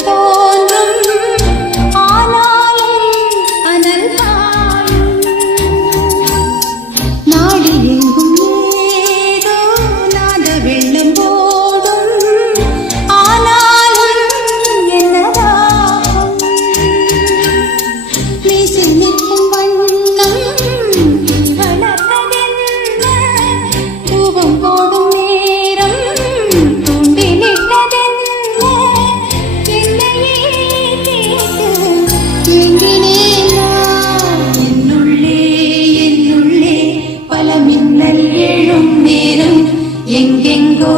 தோன்றும் ஆனாலும் அனல் காயும் நாடி எங்கும் ஏதோ நாத வெள்ளம் போடும் ஆனாலும் என்னதாகும் மீசில் நிற்கும் வண்ணம் வளர்த்ததென்ன தூபம் போடும் நேரம் தூண்டிலிட்டதென்ன என்னையே கேட்டு ஏங்கினேன் நான் என்னுள்ளே பல மின்னல் எழும் நேரம் எங்கெங்கோ